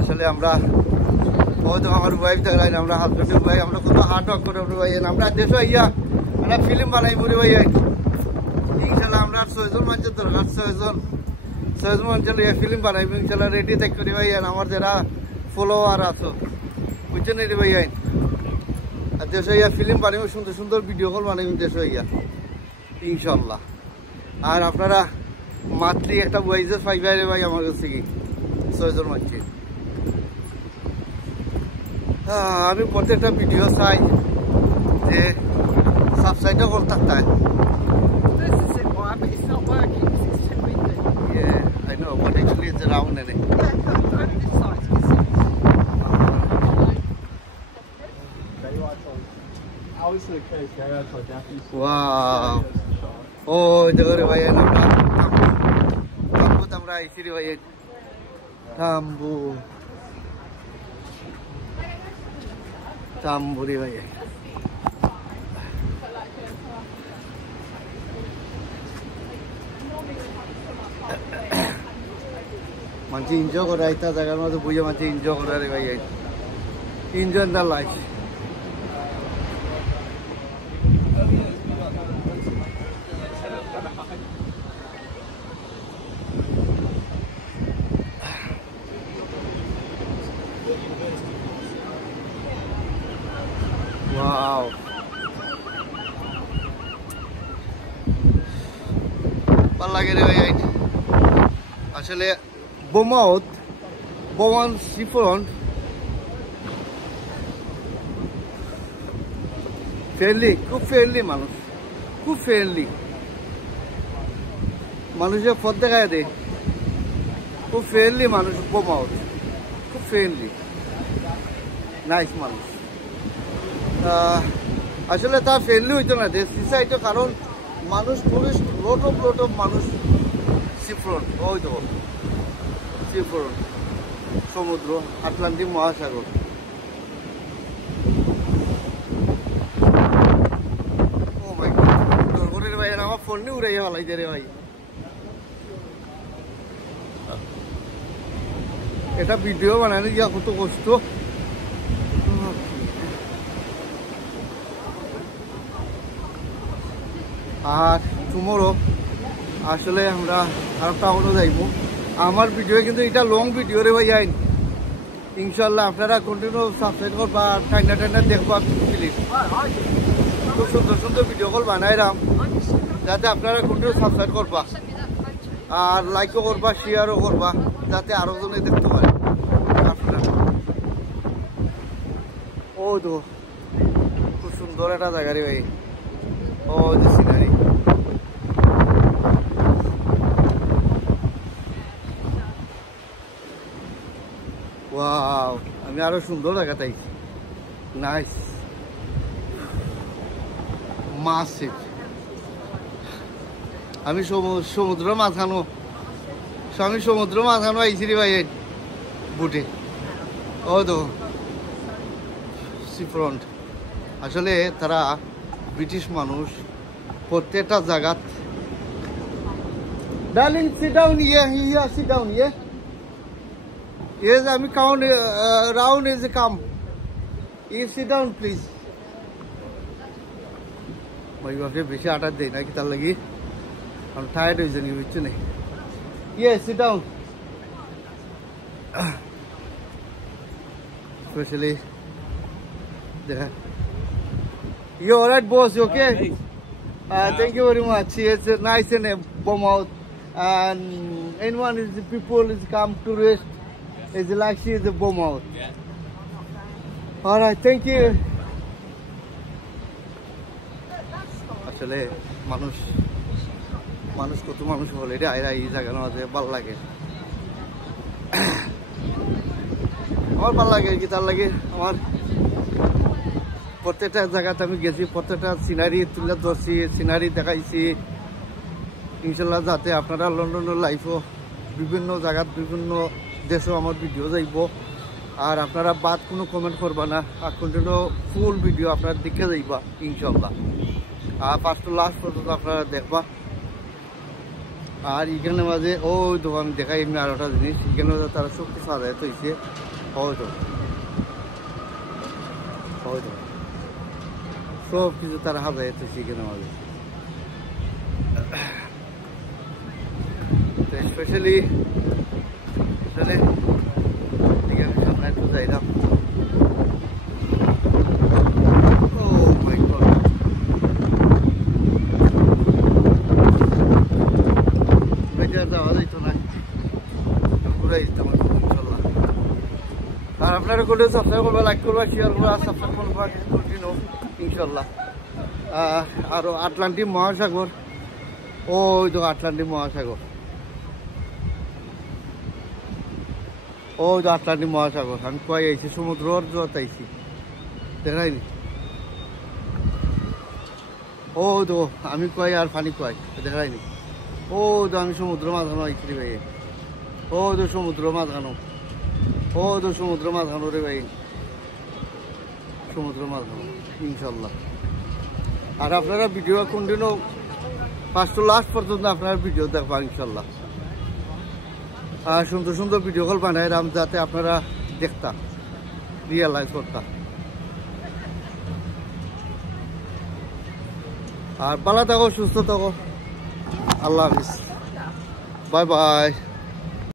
আসলে আমরা হয়তো আমার ওয়াইফ দেখলেন আমরা হাজবেন্ডের ওয়াইফ আমরা কত হার্ড ওয়ার্ক করে ভাই আমরা দেশে ইয়া আমরা ফিল্ম বানাই পড়ি ভাই ইনশাল্লাহ আমরা 6 জন মানুষের দরকার 6 জন মানুষের ফিল্ম বানাই ইনশাল্লাহ রেডি দেখ করি ভাই আমার যারা ফলোয়ার আছো বুঝছেন রে ভাই আর দেশে ইয়া ফিল্ম বানাই সুন্দর সুন্দর ভিডিও কল বানাই দেশে ইয়া ইনশাল্লাহ আর আপনারা মাত্রই একটা ওয়াইজে পাইবারে ভাই আমার কাছে কি 6 জন মানুষ আমি প্রত্যেকটা ভিডিও চাই যে সাবস্ক্রাইবটা করতে থাকতে It's not working because it's too windy. Yeah, I know, but actually it's around in it. Yeah, over this side. Wow. Oh, দেখো ভাই আমরা তাম্বু আমরা আইছি রে ভাই তাম্বু রে ভাই মানুষ এনজয় করে আইতা জায়গার মধ্যে বুঝে মানুষ এনজয় করে রে ভাই এনজয় দ্য লাইফ Wow. ভাল লাগে রে ভাই আসলে বোমান সিফ্রন্ট খুব ফ্রেন্ডলি মানুষ খুব ফ্রেন্ডলি মানুষের পথ দেখায় দেয় খুব ফ্রেন্ডলি মানুষ বোমাউট খুব ফ্রেন্ডলি নাইস মানুষ আসলে তার ফ্রেন্ডলি হইতো না সিসাইডে কারণ মানুষ টুরিস্ট লোট অফ মানুষ সিফ্রন্ট ওই তো সিফ্রন্ট সমুদ্র আটলান্টিক মহাসাগর ও মাই গড তোর ভাই আমার ফোন নিয়ে উড়াইয়া ফেলাইছে রে ভাই এটা ভিডিও বানানো গিয়া কত কষ্ট আর টুমোরো আসলে আমরা আর টাউনও যাইব আমার ভিডিও কিন্তু এটা লং ভিডিও রে ভাই আইন ইনশাল্লাহ আপনারা কন্টিনিউ সাবস্ক্রাইব করবা ঠান্ডা দেখবা প্লিজ খুব সুন্দর সুন্দর ভিডিও কল বানাইলাম যাতে আপনারা কন্টিনিউ সাবস্ক্রাইব করবা আর লাইকও করবা শেয়ারও করবা যাতে আরো জনে দেখতে পারে আপনারা ও তো খুব সুন্দর একটা জায়গা রে ভাই ও যে সিনারি ওয়াও আমি আরো সুন্দর জায়গাতে আইছি নাইস মাসিভ আমি সমুদ্র মাঝখানো আইছি রে ভাই বুটে ও তো সিফ্রন্ট আসলে তারা ব্রিটিশ মানুষ প্রত্যেকটা জায়গা darling sit down sit down yes আমি count round is come sit down please ভাই বাপরে বেশি আটা দেয় নাকি তার লাগি আমি টায়ার্ড হয়ে জানি বুঝছো না সিট ডাউন স্পেশালি দেখা You all right, boss? You okay? Thank you very much. It's nice and Bournemouth. And anyone is the people is come to rest. It's like she is a Bournemouth. Yeah. All right, thank you. আসলে মানুষ কত মানুষ বলে রে আইরা এই জায়গা না ভালো লাগে আমার ভালো লাগে কি তার লাগে আমার প্রত্যেকটা জায়গাতে আমি গেছি প্রত্যেকটা সিনারি তুলে ধরছি সিনারি দেখাইছি ইনশাল্লাহ যাতে আপনারা লন্ডনের লাইফও বিভিন্ন জায়গাত বিভিন্ন দেশেও আমার ভিডিও যাইব আর আপনারা বাদ কোনো কমেন্ট করবা না আর কন্টিনিউ ফুল ভিডিও আপনারা দেখে যাইবা ইনশাল্লাহ আর ফার্স্ট টু লাস্ট পর্যন্ত আপনারা দেখবা আর এখানে মাঝে ওই তো আমি দেখাই এমনি আর একটা জিনিস এখানে তারা সব কিছু সাজায় তো হয়েছে হয়তো হয়তো সব কিছু তারা হাজায় তো এখানে মাঝে স্পেশালি এখানে সামনে একটু যাইলাম যাওয়া যাইতো না ঘুরাই দিতাম ইনশাল্লাহ আর আপনারা করলে সাবস্ক্রাইব করবা লাইক করবা শেয়ার করবা সাবস্ক্রাইব করবা কন্টিনিউ ইনশাল্লাহ আরো আটলান্টিক মহাসাগর ওই তো আটলান্টিক মহাসাগর ওই তো আটলান্টিক মহাসাগর আমি কয় আইছি সমুদ্রর জোয়ার আইছি দেখাইনি ও তো আমি কয় আর পানি কয় দেখাইনি ও তো আমি সমুদ্র মাঝখানো আইছি ভাই ও তো সমুদ্র মাঝখানো ও তো সমুদ্র মাঝখানো রে ভাই সমুদ্র মাঝখানো ইনশাল্লাহ আর আপনারা video continue first to last পর্যন্ত আপনারা ভিডিও দেখবা ইনশাল্লাহ আর সুন্দর সুন্দর ভিডিও কল বানাইলাম যাতে আপনারা দেখতা রিয়েলাইজ করতা আর ভালো থাকো সুস্থ থাকো আল্লাহ হাফিজ বাই বাই